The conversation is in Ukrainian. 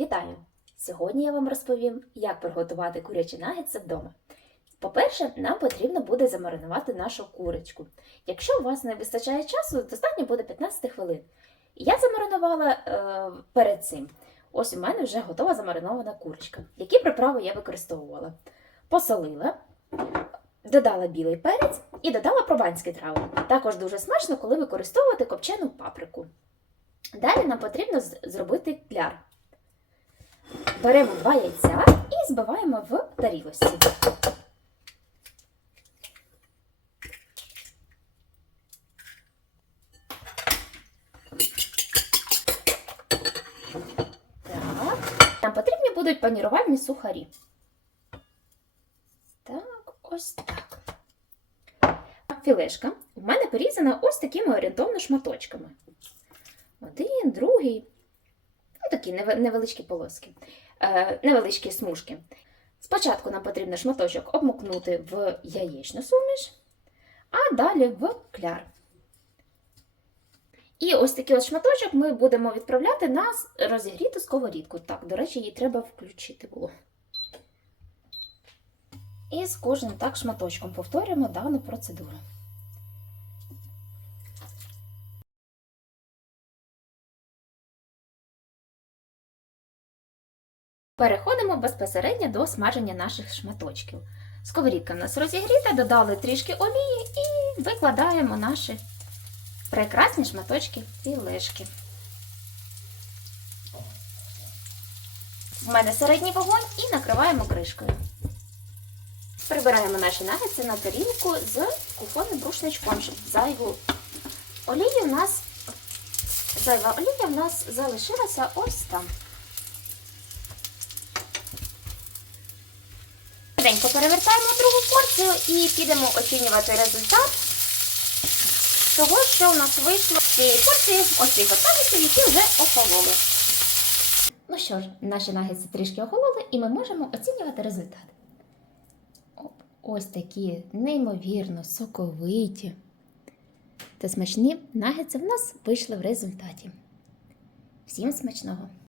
Вітаю! Сьогодні я вам розповім, як приготувати курячі нагетси вдома. По-перше, нам потрібно буде замаринувати нашу курочку. Якщо у вас не вистачає часу, достатньо буде 15 хвилин. Я замаринувала е, перед цим. Ось у мене вже готова замаринована курочка. Які приправи я використовувала? Посолила, додала білий перець і додала прованські трави. Також дуже смачно, коли використовувати копчену паприку. Далі нам потрібно зробити кляр. Беремо два яйця і збиваємо в тарілочці. Так. Нам потрібні будуть панірувальні сухарі. Так, ось так. Філешка у мене порізана ось такими орієнтовно шматочками. Один, другий. Такі невеличкі полоски, е, невеличкі смужки. Спочатку нам потрібно шматочок обмокнути в яєчну суміш, а далі в кляр. І ось такий ось шматочок ми будемо відправляти на розігріту сковорідку. Так, до речі, її треба включити було. І з кожним так шматочком повторюємо дану процедуру. Переходимо безпосередньо до смаження наших шматочків. Сковорідка в нас розігріта, додали трішки олії і викладаємо наші прекрасні шматочки філешки. В мене середній вогонь і накриваємо кришкою. Прибираємо наші нагетси на тарілку з кухонним рушничком, щоб зайву олію в нас зайва олія в нас залишилася ось там. Швиденько перевертаємо другу порцію і підемо оцінювати результат того, що у нас вийшло з цієї порції ось цих от нагетсів, які вже охололи. Ну що ж, наші нагетси трішки охололи, і ми можемо оцінювати результат. Ось такі неймовірно соковиті та смачні нагетси в нас вийшли в результаті. Всім смачного!